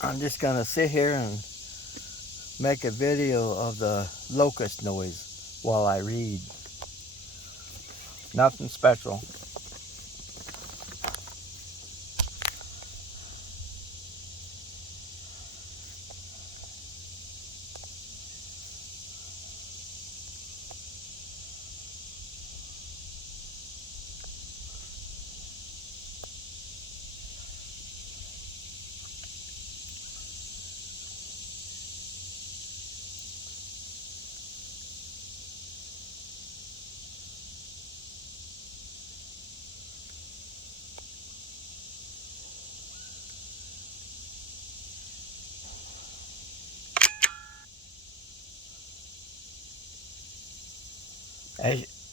I'm just gonna sit here and make a video of the locust noise while I read. Nothing special.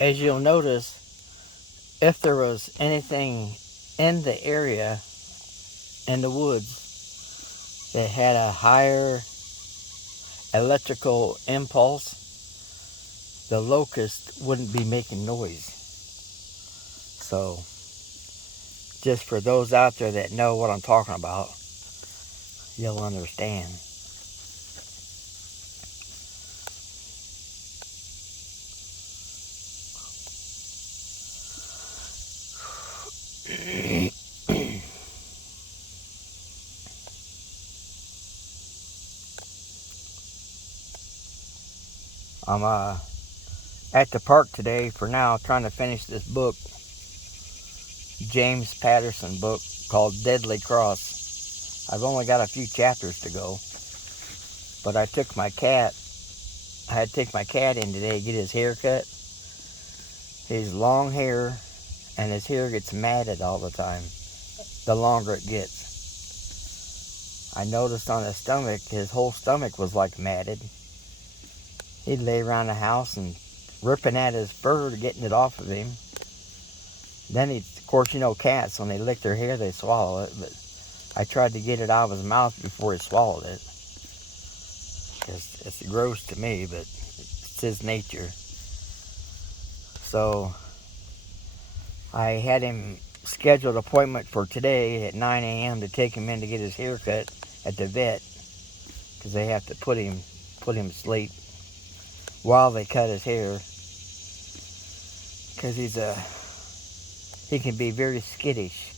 As you'll notice, if there was anything in the area, in the woods, that had a higher electrical impulse, the locust wouldn't be making noise. So, just for those out there that know what I'm talking about, you'll understand. I'm at the park today for now trying to finish this book, James Patterson book called Deadly Cross. I've only got a few chapters to go, but I had to take my cat in today to get his hair cut. He's long hair and his hair gets matted all the time, the longer it gets. I noticed on his stomach, his whole stomach was like matted. He'd lay around the house and ripping at his fur, getting it off of him. Then of course, you know cats, when they lick their hair, they swallow it, but I tried to get it out of his mouth before he swallowed it. It's gross to me, but it's his nature. So I had him scheduled an appointment for today at 9 a.m. to take him in to get his hair cut at the vet, because they have to put him to sleep while they cut his hair, because he can be very skittish.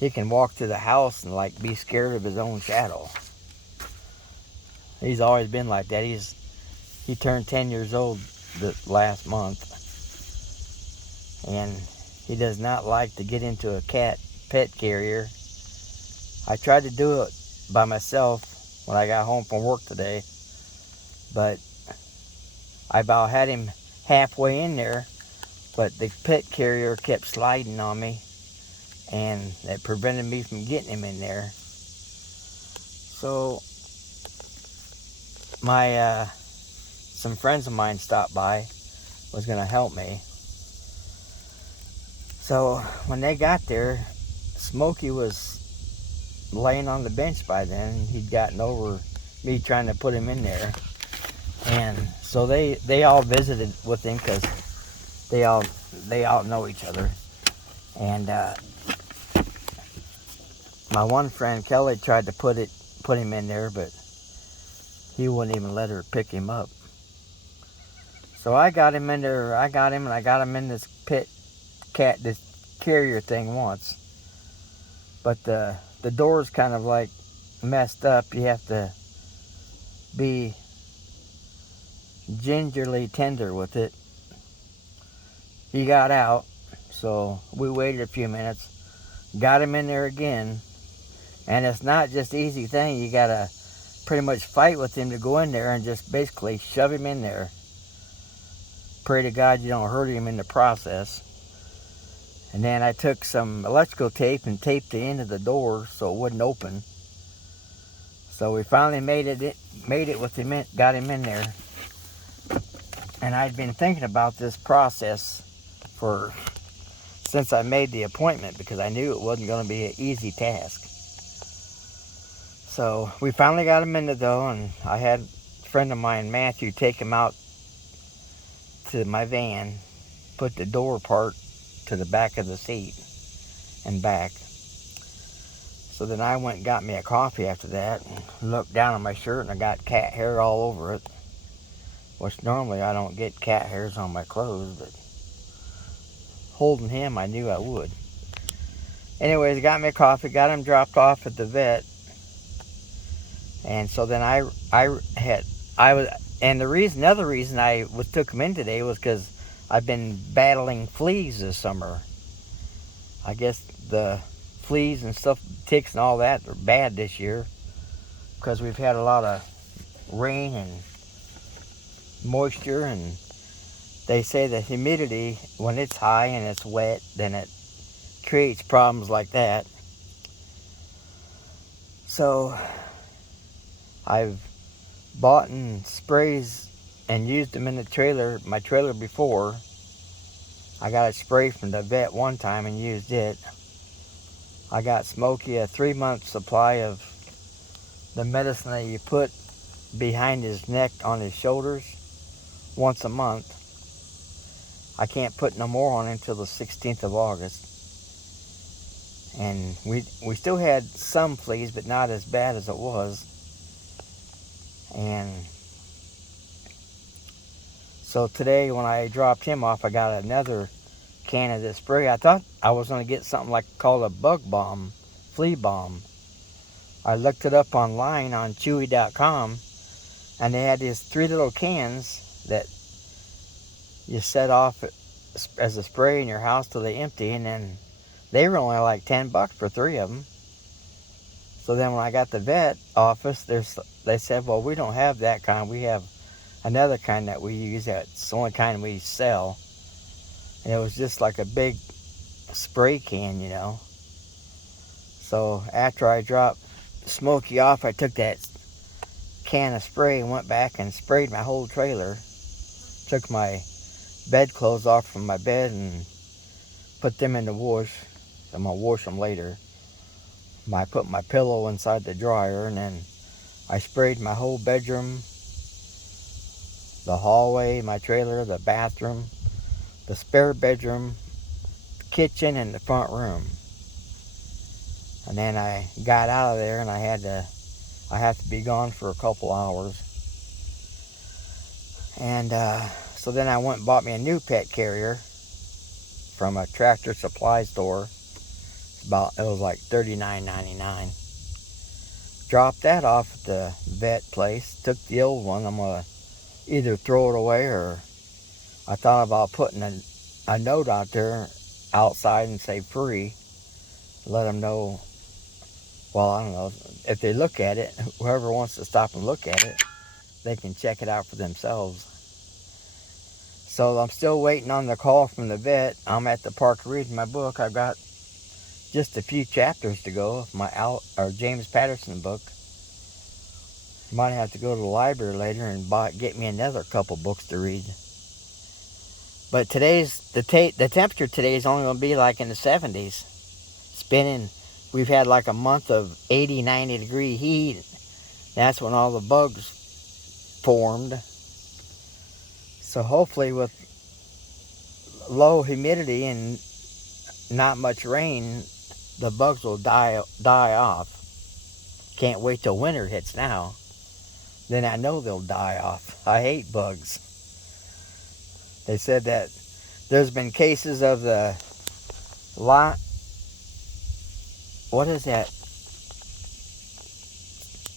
He can walk through the house and like be scared of his own shadow. He's always been like that. He turned 10 years old last month, and he does not like to get into a pet carrier. I tried to do it by myself when I got home from work today, but I about had him halfway in there, but the pet carrier kept sliding on me, and that prevented me from getting him in there. So some friends of mine stopped by, was going to help me. So when they got there, Smokey was laying on the bench by then. He'd gotten over me trying to put him in there, and so they all visited with him because they all know each other. And my one friend Kelly tried to put him in there, but he wouldn't even let her pick him up. So I got him in there. I got him in this this carrier thing once. But the door's kind of like messed up. You have to be gingerly tender with it. He got out, so we waited a few minutes, got him in there again, and it's not just an easy thing. You gotta pretty much fight with him to go in there and just basically shove him in there. Pray to God you don't hurt him in the process. And then I took some electrical tape and taped the end of the door so it wouldn't open. So we finally made it with him, got him in there. And I'd been thinking about this process since I made the appointment, because I knew it wasn't going to be an easy task. So we finally got him in the door, and I had a friend of mine, Matthew, take him out to my van, put the door part to the back of the seat and back. So then I went and got me a coffee after that, and looked down on my shirt, and I got cat hair all over it. Which normally I don't get cat hairs on my clothes, but holding him, I knew I would. Anyways, got me a coffee, got him dropped off at the vet. And so then another reason I took him in today was because I've been battling fleas this summer. I guess the fleas and stuff, ticks and all that are bad this year because we've had a lot of rain and moisture, and they say the humidity, when it's high and it's wet, then it creates problems like that. So I've bought sprays and used them in my trailer before. I got a spray from the vet one time and used it. I got Smokey a 3-month supply of the medicine that you put behind his neck on his shoulders once a month. I can't put no more on until the 16th of August. And we still had some fleas, but not as bad as it was. And so today when I dropped him off, I got another can of this spray. I thought I was going to get something like called a bug bomb, flea bomb. I looked it up online on Chewy.com, and they had these 3 little cans that you set off as a spray in your house till they empty, and then they were only like $10 for 3 of them. So then when I got the vet office, they said, well, we don't have that kind. We have another kind that we use. That's the only kind we sell. And it was just like a big spray can, you know. So after I dropped Smokey off, I took that can of spray and went back and sprayed my whole trailer. Took my bedclothes off from my bed and put them in the wash. I'm going to wash them later. I put my pillow inside the dryer, and then I sprayed my whole bedroom, the hallway, my trailer, the bathroom, the spare bedroom, kitchen, and the front room. And then I got out of there, and I have to be gone for a couple hours. And so then I went and bought me a new pet carrier from a Tractor Supply store. It was like $39.99. Dropped that off at the vet place. Took the old one. I'm gonna either throw it away, or I thought about putting a note out there outside and say free. Let them know. Well, I don't know, if they look at it, whoever wants to stop and look at it, they can check it out for themselves. So I'm still waiting on the call from the vet. I'm at the park reading my book. I've got just a few chapters to go of my James Patterson book. Might have to go to the library later and get me another couple books to read. But the temperature today is only going to be like in the 70s. We've had like a month of 80, 90 degree heat. That's when all the bugs formed. So hopefully with low humidity and not much rain, the bugs will die off. Can't wait till winter hits now. Then I know they'll die off. I hate bugs. They said that there's been cases of the what is that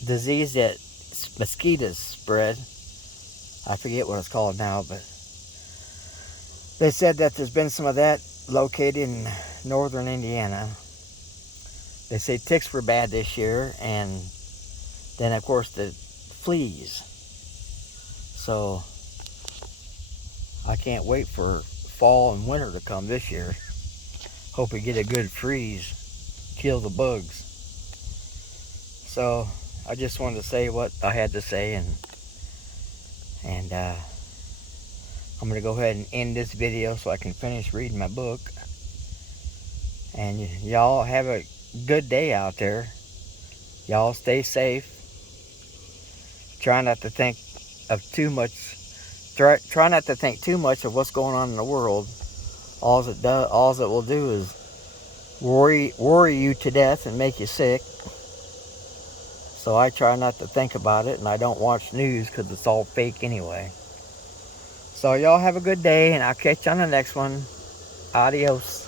disease that mosquitoes spread? I forget what it's called now, but they said that there's been some of that located in northern Indiana. They say ticks were bad this year, and then of course the fleas. So I can't wait for fall and winter to come this year. Hope we get a good freeze, kill the bugs. So I just wanted to say what I had to say, and I'm going to go ahead and end this video so I can finish reading my book. And y'all have a good day out there. Y'all stay safe. Try not to think too much of what's going on in the world. All it will do is worry you to death and make you sick. So I try not to think about it, and I don't watch news because it's all fake anyway. So y'all have a good day, and I'll catch you on the next one. Adios.